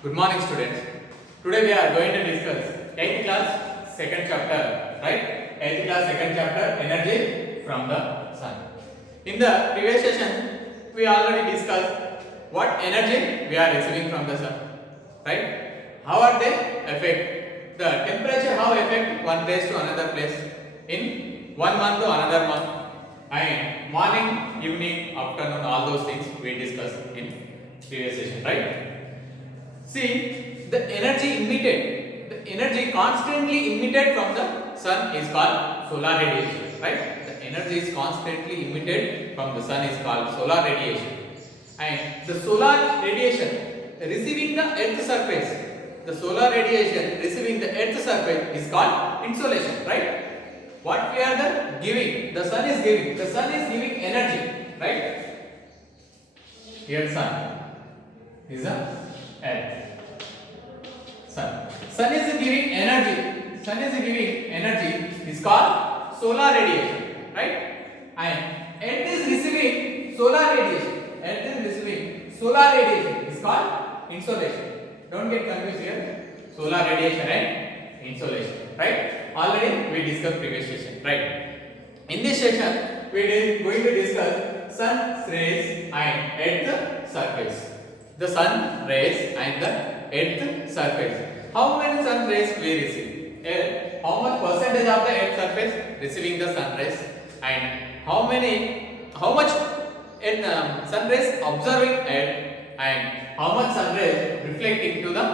Good morning, students. Today we are going to discuss 8th class second chapter, right? 8th class second chapter, energy from the sun. In the previous session, we already discussed what energy we are receiving from the sun, right? How are they affect the temperature? How affect one place to another place in 1 month to another month, and morning, evening, afternoon, all those things we discussed in previous session, right? See, the energy constantly emitted from the sun is called solar radiation, right? The energy is constantly emitted from the sun is called solar radiation. And the solar radiation receiving the earth surface, the solar radiation receiving the earth surface is called insolation, right? What we are the giving, the sun is giving energy, right? Here sun is the earth. Sun is giving energy. Sun is giving energy is called solar radiation, right? And earth is receiving solar radiation. Earth is receiving solar radiation is called insolation. Don't get confused here. Solar radiation and insolation, right? Already we discussed previous session, right? In this session, we are going to discuss sun rays and earth surface. The sun rays and the earth surface. How many sun rays we receive? How much percentage of the earth surface receiving the sun rays, and how much sun rays observing earth, and how much sun rays reflecting to the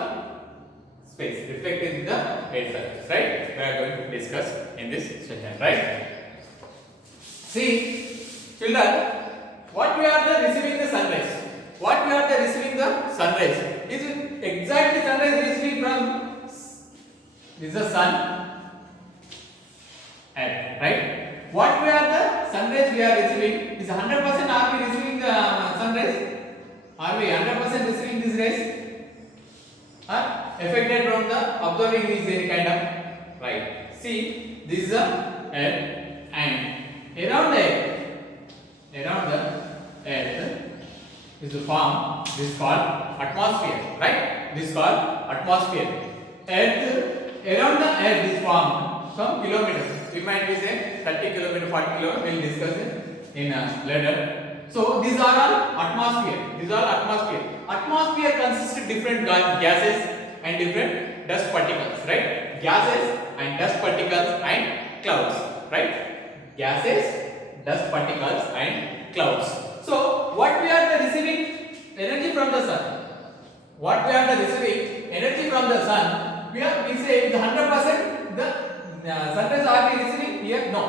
space, reflecting to the earth surface, right? We are going to discuss in this session, right? See, children, what we are the receiving the sun rays? What we are the receiving the sun rays? Is it exactly sun rays receiving from this is the sun, earth, right? What we are the sun rays we are receiving is 100%. Are we receiving the sun rays? Are we 100% receiving these rays? Affected from the observing is any kind of, right? See, this is the earth, and around the earth is the form. This is called atmosphere, right? This is called atmosphere. Earth, around the earth is formed some kilometers. We might be saying 30 kilometers, 40 kilometers. We will discuss it in later. So these are all atmosphere. These are atmosphere. Atmosphere consists of different gases and different dust particles, right? Gases and dust particles and clouds, right? Gases, dust particles and clouds. So what we are the receiving energy from the sun? What we are the receiving energy from the sun? We say the 100% the sun rays are we receiving here? No.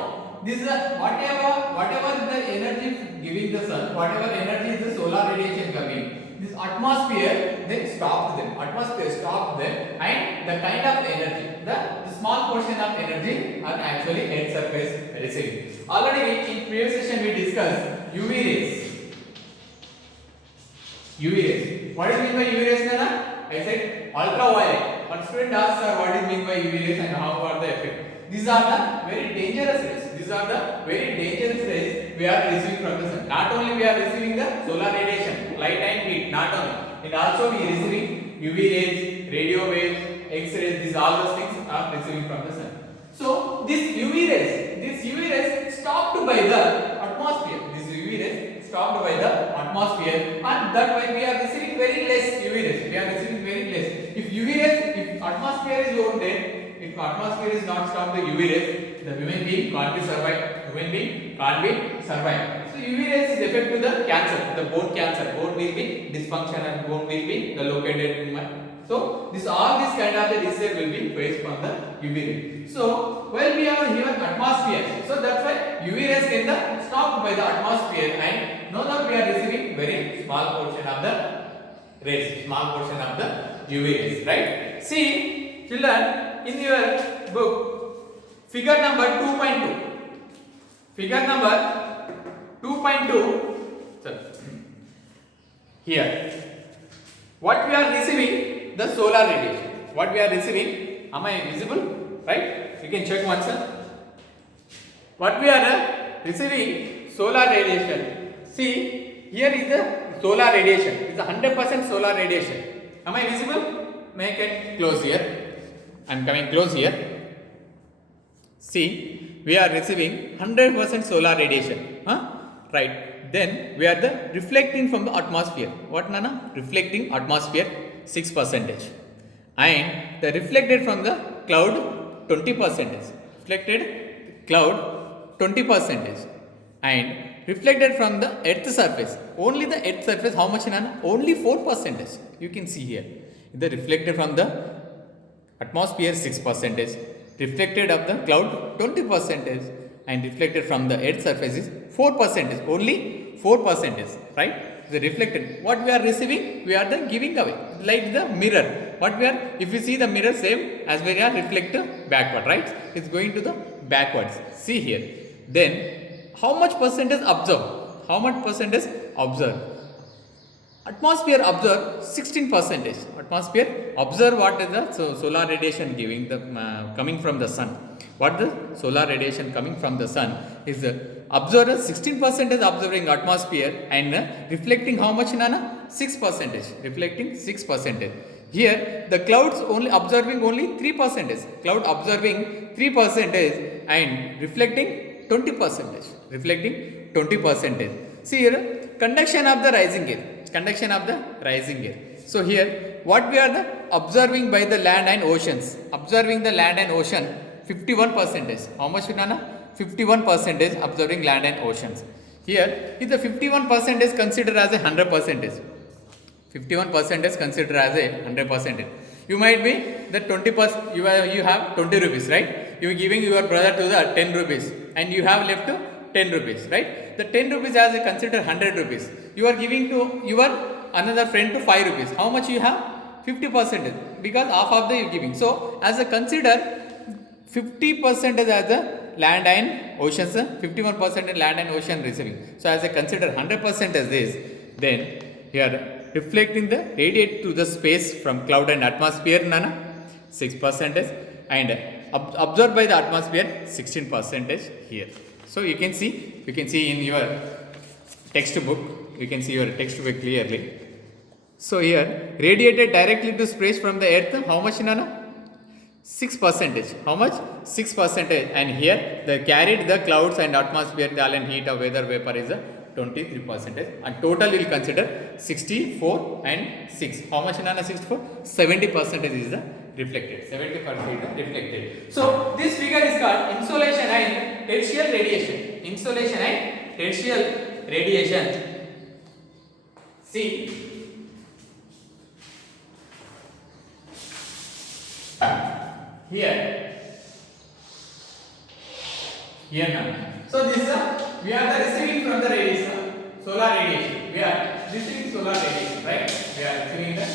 This is whatever the energy giving the sun, whatever energy is the solar radiation coming, this atmosphere then stopped them. Atmosphere stopped them, and the kind of energy, the small portion of energy are actually earth surface receiving. Already in previous session we discussed UV rays. UV rays. What is mean by UV rays, Nana? I said ultraviolet. One student asked, sir, what is mean by UV rays and how are the effect? These are the very dangerous rays. These are the very dangerous rays we are receiving from the sun. Not only we are receiving the solar radiation, light and heat, not only. And also we are receiving UV rays, radio waves, X-rays. These all those things are receiving from the sun. So these UV rays stopped by the atmosphere. These UV rays stopped by the atmosphere, and that why we are receiving very less UV rays. We are receiving very less. If UV rays, if atmosphere is over there, if atmosphere is not stopped the UV rays, the human being can't be survive. Human being can't be survive. So UV rays is effect to the cancer, the bone cancer. Bone will be dysfunctional. Bone will be the located in my. So all this kind of the disease will be faced from the UV ray. So while we are here atmosphere, so that's why UV rays get the stopped by the atmosphere, and now that we are receiving very small portion of the rays, small portion of the UV rays, right? See, children, in your book, figure number 2.2. Figure number 2.2. Here, what we are receiving? The solar radiation. What we are receiving? Am I visible? Right? You can check once. What we are receiving? Solar radiation. See, here is the solar radiation. It's 100% solar radiation. Am I visible? May I can close here. I am coming close here. See, we are receiving 100% solar radiation. Right. Then we are the reflecting from the atmosphere. What Nana? Reflecting atmosphere 6%. And the reflected from the cloud 20%. Reflected cloud 20%. And reflected from the earth surface. Only the earth surface, how much Nana? Only 4%. You can see here. The reflected from the atmosphere 6%, reflected of the cloud 20%, and reflected from the earth surface is 4%, only 4%, right? The reflected, what we are receiving, we are then giving away, like the mirror. What we are, if you see the mirror, same as we are reflected backward, right? It's going to the backwards. See here. Then, how much percentage observe? How much percentage observe? Atmosphere observe 16%. Atmosphere observe what is the solar radiation giving the coming from the sun. What the solar radiation coming from the sun is observed 16% is observing atmosphere and reflecting how much Nana? 6%. Reflecting 6%. Here the clouds only observing only 3%. Cloud observing 3% and reflecting 20%. Reflecting 20%. See here, conduction of the rising air. Conduction of the rising air. So here, what we are the observing by the land and oceans. Observing the land and ocean, 51%. How much, Nana? 51% observing land and oceans. Here, is the 51% is considered as a 100%. 51% is considered as a 100%. You might be the 20%. You have 20 rupees, right? You are giving your brother to the 10 rupees, and you have left to 10 rupees, right? The 10 rupees as a considered 100 rupees. You are giving to your another friend to 5 rupees. How much you have? 50%, because half of the you giving. So as a consider 50% as the land and oceans, 51% in land and ocean receiving. So as a consider 100% as this, then here reflecting the radiate to the space from cloud and atmosphere, Nana, 6%, and absorbed by the atmosphere 16% here. So you can see in your textbook, you can see your textbook clearly. So here, radiated directly to space from the earth, how much, Nana? 6%. How much? 6%. And here, they carried the clouds and atmosphere, the and heat of weather vapor is 23%. And total will consider 64 and 6. How much, Nana? 64? 70% is the reflected. 70% reflected. So this figure is called insolation and terrestrial radiation. Insolation and terrestrial radiation. See, here now. So this we are the receiving from the radiation, solar radiation. We are receiving solar radiation, right? We are receiving the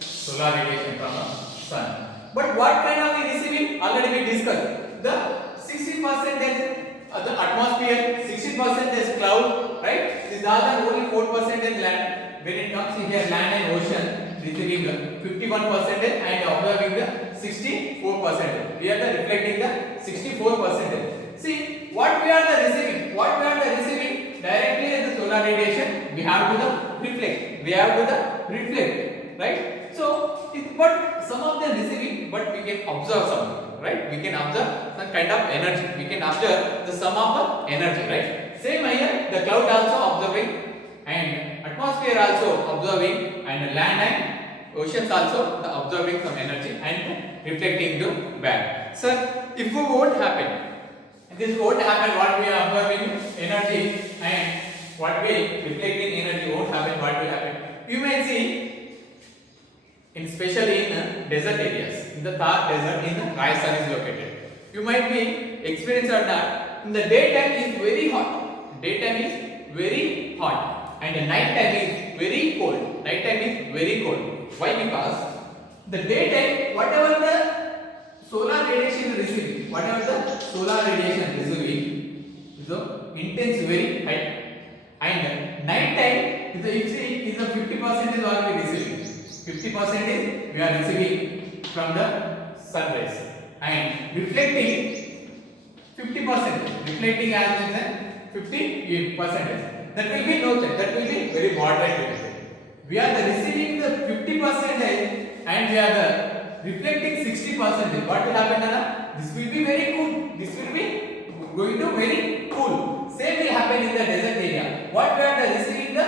solar radiation from the sun. But what kind of we receiving? Already we discussed. The 60% is the atmosphere, 60% is cloud, right? These are the only 4% is land. When it comes to here, land and ocean, receiving 51% and observing the 64%. We are the reflecting the 64%. See, what we are the receiving? What we are the receiving directly as the solar radiation, we have to the reflect. We have to the reflect, right? So, but some of them receiving, but we can observe something, right? We can observe some kind of energy. We can observe the sum of the energy, right? Same here, the cloud also observing, and atmosphere also observing, and land and oceans also the observing some energy and reflecting to back. Sir, if it won't happen, this won't happen, what we are observing energy and what we reflecting energy won't happen, what will happen? You may see, especially in desert areas, in the Thar desert in the Rajasthan is located. You might be experienced or not, in the daytime is very hot. Daytime is very hot. And the night time is very cold. Night time is very cold. Why? Because the daytime, whatever the solar radiation receiving, whatever the solar radiation receiving, is the intense very high. And night time is the if is the 50% is what we receiving. 50% is we are receiving from the sun rays. And reflecting 50%. Reflecting as in 50%. That will be no change. That will be very moderate. we are the receiving the 50% and we are the reflecting 60%, what will happen, Nana? This will be very cool. This will be going to very cool. Same will happen in the desert area. What we are the receiving the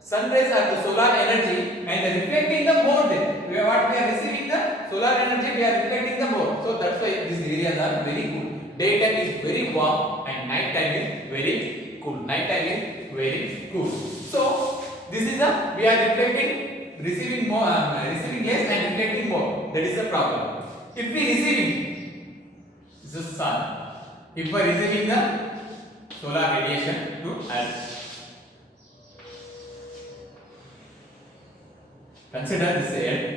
sun rays or the solar energy and the reflecting the more then. What we are receiving the solar energy, we are reflecting the more. So that's why these areas are very cool. Daytime is very warm and night time is very cool. Night time is very cool. So this is the we are reflecting, receiving more, receiving less and reflecting more. That is the problem. If we receiving, this is sun. If we are receiving the solar radiation to Earth. Consider this Earth.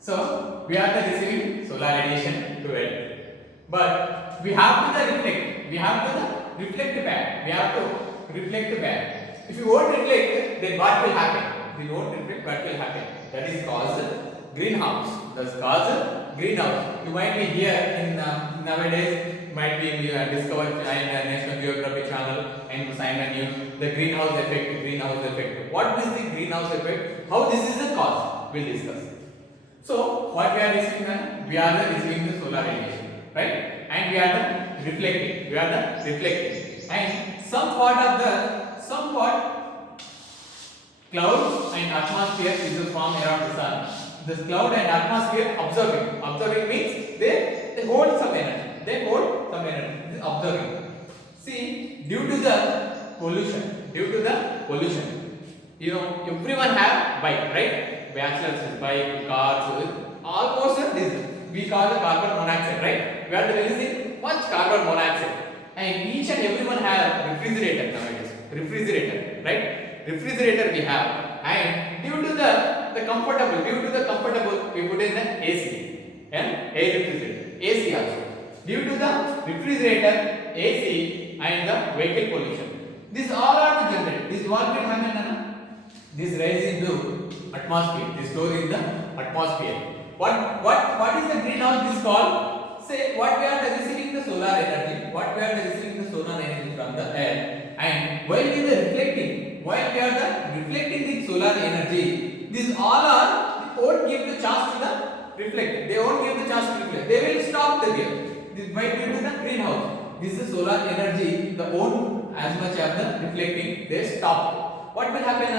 So we are the receiving solar radiation to Earth. But we have to the reflect. We have to the reflect back. We have to reflect back. If you won't reflect, then what will happen? If you won't reflect, what will happen? That is called greenhouse. That's called greenhouse. You might be here in nowadays. Might be in Discovery and National Geographic Channel and Simon News. The greenhouse effect. Greenhouse effect. What is the greenhouse effect? How this is the cause? We'll discuss. So what we are receiving now? We are the receiving the solar radiation, right? And we are the reflecting. We are the reflecting. And some part cloud and atmosphere is formed around the sun. This cloud and atmosphere observing. Observing means they hold some energy. They hold some energy. This is observing. See, due to the pollution, you know, everyone have bike, right? Bachelors bike, cars, almost this we call the carbon monoxide, right? We are releasing much carbon monoxide, and each and everyone have refrigerator nowadays. Refrigerator, right? Refrigerator we have, and due to the comfortable, we put in the AC and air refrigerator, AC also. Due to the refrigerator, AC, and the vehicle pollution, these all are the generated. This what will happen, Nana? This rise into atmosphere. This store in the atmosphere. What is the greenhouse? This called. Say what we are receiving the solar energy. What we are receiving the solar energy from the air, and while we are reflecting, the solar energy, these all are won't give the chance to the reflect. They won't give the chance to reflect. They will stop the game. This might be the greenhouse. This is solar energy. The won't as much as the reflecting. They stop. What will happen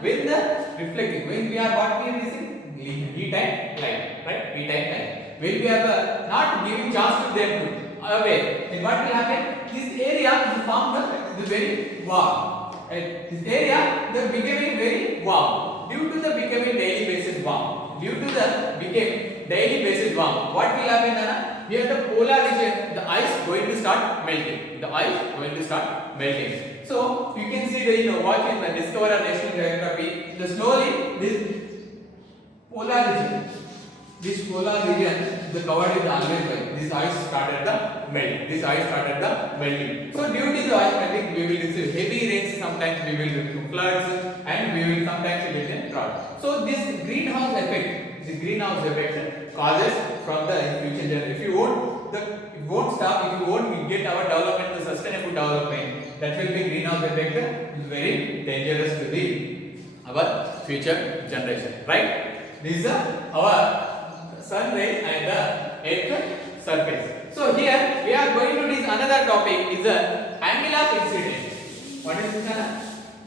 when the reflecting? When we are what we are receiving heat and light, right? Heat and light. When we are not giving chance to them to away, then what will happen? This area is formed the very warm. Right? This area they becoming very warm due to the becoming daily basis warm. Due to the became daily basis warm. What will happen? Here the polar region, the ice going to start melting. The ice going to start melting. So you can see the watch in the Discovery National Geography. The slowly this polar region, the covered is always white. This ice started the melting. So due to the ice melting, we will receive heavy rains. Sometimes we will receive floods, and we will sometimes receive drought. So this greenhouse effect causes from the future generation. If you won't stop, if you won't get our development to sustainable development, that will be greenhouse effect is very dangerous to our future generation, right? These are our sun rays and the earth surface. So here we are going to this another topic is the angle of incidence. What is this?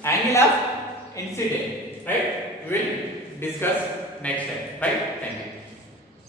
Angle of incidence, right? We will discuss next time, right? Thank you.